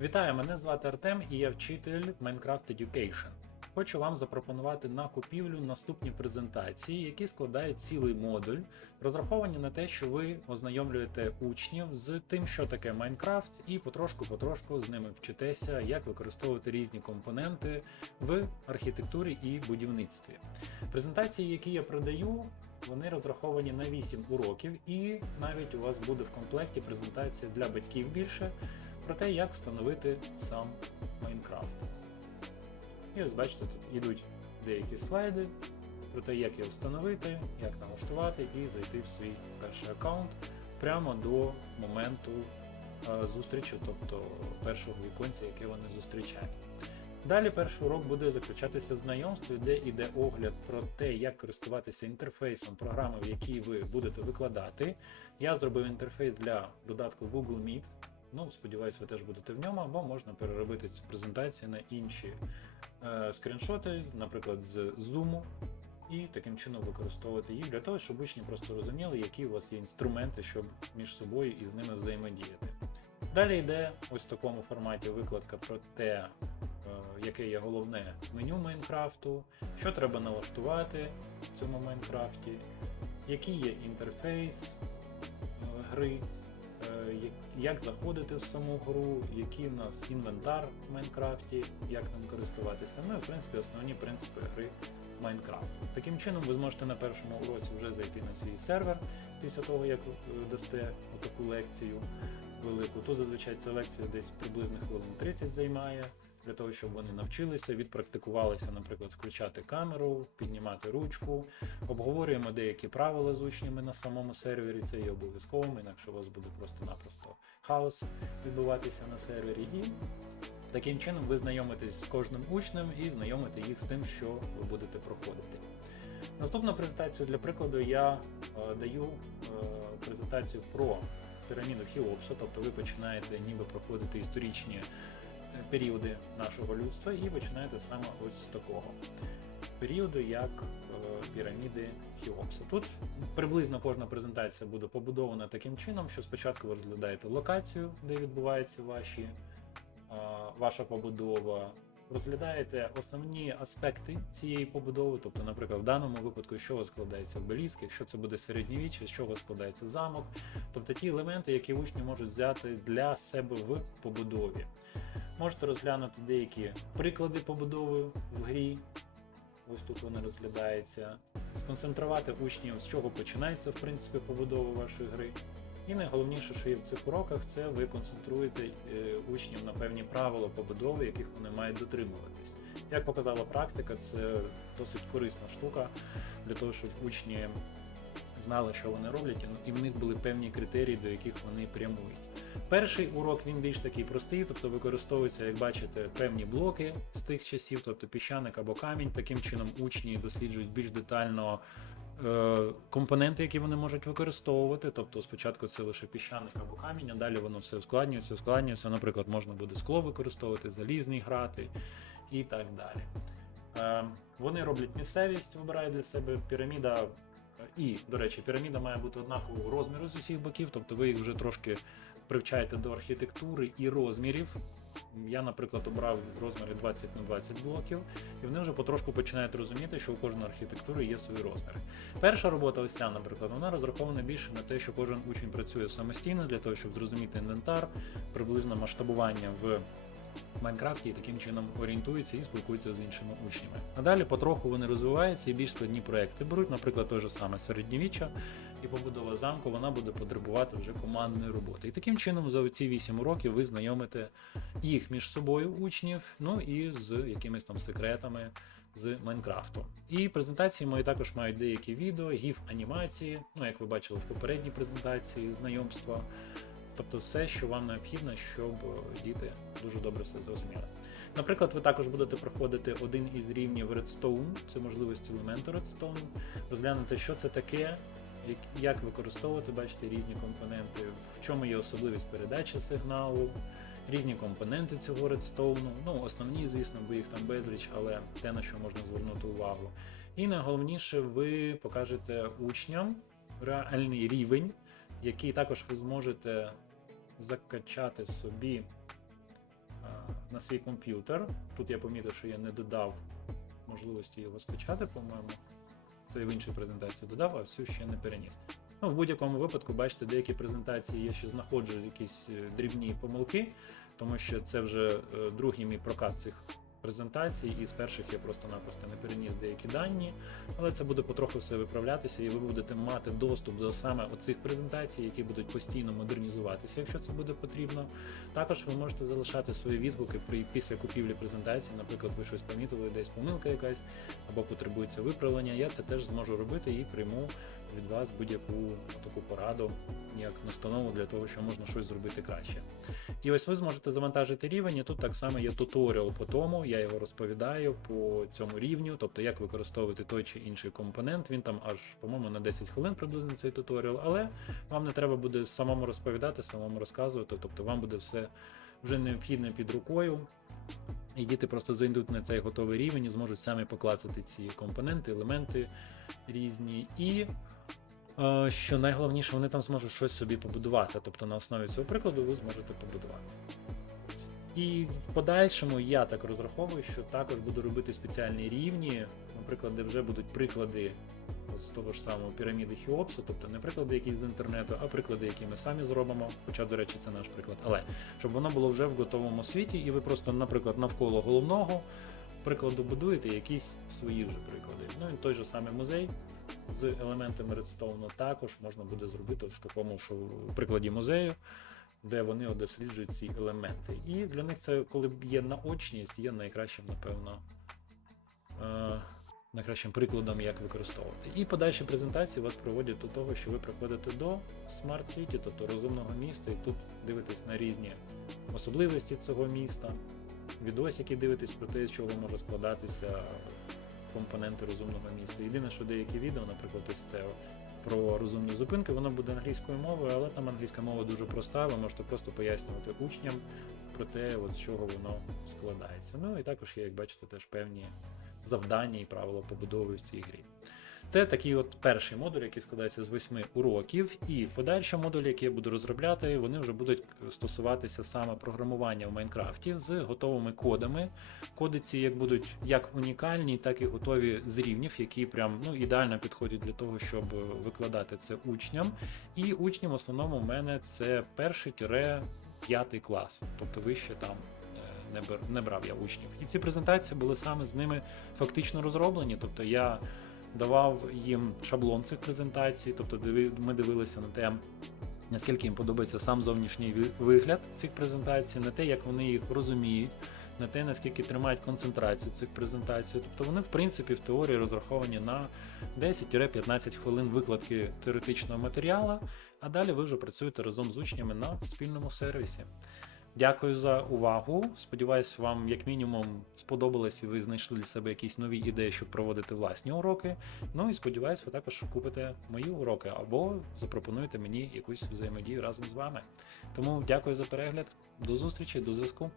Вітаю, мене звати Артем і я вчитель Minecraft Education. Хочу вам запропонувати на купівлю наступні презентації, які складають цілий модуль, розраховані на те, що ви ознайомлюєте учнів з тим, що таке Майнкрафт, і потрошку-потрошку з ними вчитеся, як використовувати різні компоненти в архітектурі і будівництві. Презентації, які я продаю, вони розраховані на 8 уроків, і навіть у вас буде в комплекті презентація для батьків більше про те, як встановити сам Майнкрафт. І ось бачите, тут йдуть деякі слайди про те, як його встановити, як налаштувати і зайти в свій перший аккаунт прямо до моменту е, зустрічі, тобто першого віконця, яке вони зустрічають. Далі перший урок буде заключатися в знайомстві, де йде огляд про те, як користуватися інтерфейсом програми, в якій ви будете викладати. Я зробив інтерфейс для додатку Google Meet. Ну, сподіваюсь, ви теж будете в ньому, або можна переробити цю презентацію на інші е, скріншоти, наприклад, з Zoom, і таким чином використовувати їх для того, щоб учні просто розуміли, які у вас є інструменти, щоб між собою і з ними взаємодіяти. Далі йде ось в такому форматі викладка про те, е, яке є головне меню Майнкрафту, що треба налаштувати в цьому Майнкрафті, який є інтерфейс е, гри, як- як заходити в саму гру, який в нас інвентар в Майнкрафті, як ним користуватися. Ну і в принципі основні принципи гри Майнкрафт. Таким чином ви зможете на першому уроці вже зайти на свій сервер після того, як е, дасте таку лекцію велику. Тут зазвичай ця лекція десь приблизно хвилин 30 займає. Для того, щоб вони навчилися, відпрактикувалися, наприклад, включати камеру, піднімати ручку, обговорюємо деякі правила з учнями на самому сервері, це є обов'язковим, інакше у вас буде просто-напросто хаос відбуватися на сервері. І таким чином ви знайомитесь з кожним учнем і знайомите їх з тим, що ви будете проходити. Наступну презентацію для прикладу я е, даю е, презентацію про піраміду Хіопсу, тобто ви починаєте ніби проходити історичні періоди нашого людства і починаєте саме ось з такого періоду, як е, піраміди Хіопса. Тут приблизно кожна презентація буде побудована таким чином, що спочатку ви розглядаєте локацію, де відбуваються ваші, е, ваша побудова. Розглядаєте основні аспекти цієї побудови, тобто, наприклад, в даному випадку, чого складається обеліск, якщо це буде середньовіччя, з чого складається замок, тобто ті елементи, які учні можуть взяти для себе в побудові. Можете розглянути деякі приклади побудови в грі. Ось тут вони розглядаються. Сконцентрувати учнів, з чого починається в принципі побудова вашої гри. І найголовніше, що є в цих уроках, це ви концентруєте е, учнів на певні правила побудови, яких вони мають дотримуватись. Як показала практика, це досить корисна штука для того, щоб учні знали, що вони роблять, і в них були певні критерії, до яких вони прямують. Перший урок він більш такий простий, тобто використовуються, як бачите, певні блоки з тих часів, тобто піщаник або камінь. Таким чином учні досліджують більш детально е, компоненти, які вони можуть використовувати. Тобто спочатку це лише піщаник або камінь, а далі воно все ускладнюється, ускладнюється. Наприклад, можна буде скло використовувати, залізний грати і так далі. Е, вони роблять місцевість, вибирають для себе піраміда. І, до речі, піраміда має бути однакового розміру з усіх боків, тобто ви їх вже трошки привчаєте до архітектури і розмірів. Я, наприклад, обрав розміри 20 на 20 блоків, і вони вже потрошку починають розуміти, що у кожної архітектури є свої розміри. Перша робота, ось ця, наприклад, вона розрахована більше на те, що кожен учень працює самостійно для того, щоб зрозуміти інвентар, приблизно масштабування в Майнкрафті і таким чином орієнтується і спілкується з іншими учнями. А далі потроху вони розвиваються і більш складні проекти беруть, наприклад, той же саме середньовіччя і побудова замку, вона буде потребувати вже командної роботи. І таким чином за ці 8 років ви знайомите їх між собою, учнів, ну і з якимись там секретами з Майнкрафту. І презентації мої також мають деякі відео, гіф анімації, ну як ви бачили в попередній презентації, знайомства. Тобто все, що вам необхідно, щоб е, діти дуже добре все зрозуміли. Наприклад, ви також будете проходити один із рівнів Redstone, це можливості елементу Redstone, розглянути, що це таке, як, використовувати, бачите, різні компоненти, в чому є особливість передачі сигналу, різні компоненти цього редстоуну. Ну, основні, звісно, бо їх там безліч, але те, на що можна звернути увагу. І найголовніше, ви покажете учням реальний рівень, який також ви зможете закачати собі на свій комп'ютер. Тут я помітив, що я не додав можливості його скачати, по-моєму. Це в іншій презентації додав, а всю ще не переніс. Ну, в будь-якому випадку, бачите, деякі презентації я ще знаходжу якісь е, дрібні помилки, тому що це вже е, другий мій прокат цих презентацій, і з перших я просто-напросто не переніс деякі дані, але це буде потроху все виправлятися, і ви будете мати доступ до саме оцих презентацій, які будуть постійно модернізуватися, якщо це буде потрібно. Також ви можете залишати свої відгуки при після купівлі презентації. Наприклад, ви щось помітили, десь помилка якась або потребується виправлення. Я це теж зможу робити і прийму від вас будь-яку таку пораду, як настанову для того, що можна щось зробити краще. І ось ви зможете завантажити рівень. І тут так само є туторіал по тому. Я його розповідаю по цьому рівню, тобто як використовувати той чи інший компонент. Він там аж, по-моєму, на 10 хвилин приблизно цей туторіал, але вам не треба буде самому розповідати, самому розказувати. Тобто вам буде все вже необхідне під рукою. І діти просто зайдуть на цей готовий рівень і зможуть самі поклацати ці компоненти, елементи різні. І е, що найголовніше, вони там зможуть щось собі побудувати. Тобто на основі цього прикладу ви зможете побудувати. І в подальшому я так розраховую, що також буду робити спеціальні рівні, наприклад, де вже будуть приклади з того ж самого піраміди Хіопсу, тобто не приклади якісь з інтернету, а приклади, які ми самі зробимо. Хоча, до речі, це наш приклад. Але щоб воно було вже в готовому світі, і ви просто, наприклад, навколо головного прикладу будуєте якісь свої вже приклади. Ну і той же самий музей з елементами редстоуну також можна буде зробити в такому що прикладі музею, де вони досліджують ці елементи. І для них це, коли є наочність, є найкращим, напевно. Е- найкращим прикладом, як використовувати. І подальші презентації вас приводять до того, що ви приходите до City, тобто розумного міста, і тут дивитесь на різні особливості цього міста, відосики дивитесь про те, з чого може складатися компоненти розумного міста. Єдине, що деякі відео, наприклад, ось це про розумні зупинки, воно буде англійською мовою, але там англійська мова дуже проста, ви можете просто пояснювати учням про те, от, з чого воно складається. Ну і також є, як бачите, теж певні завдання і правила побудови в цій грі. Це такий от перший модуль, який складається з восьми уроків, і подальші модулі, які я буду розробляти, вони вже будуть стосуватися саме програмування в Майнкрафті з готовими кодами. Коди ці як будуть як унікальні, так і готові з рівнів, які прям ну, ідеально підходять для того, щоб викладати це учням. І учням в основному в мене це перший тире п'ятий клас, тобто вище там е, не брав я учнів. І ці презентації були саме з ними фактично розроблені. Тобто я давав їм шаблон цих презентацій, тобто ми дивилися на те, наскільки їм подобається сам зовнішній вигляд цих презентацій, на те, як вони їх розуміють, на те, наскільки тримають концентрацію цих презентацій. Тобто вони, в принципі, в теорії розраховані на 10-15 хвилин викладки теоретичного матеріалу, а далі ви вже працюєте разом з учнями на спільному сервісі. Дякую за увагу. Сподіваюсь, вам як мінімум сподобалось і ви знайшли для себе якісь нові ідеї, щоб проводити власні уроки. Ну і сподіваюсь, ви також купите мої уроки або запропонуєте мені якусь взаємодію разом з вами. Тому дякую за перегляд. До зустрічі, до зв'язку.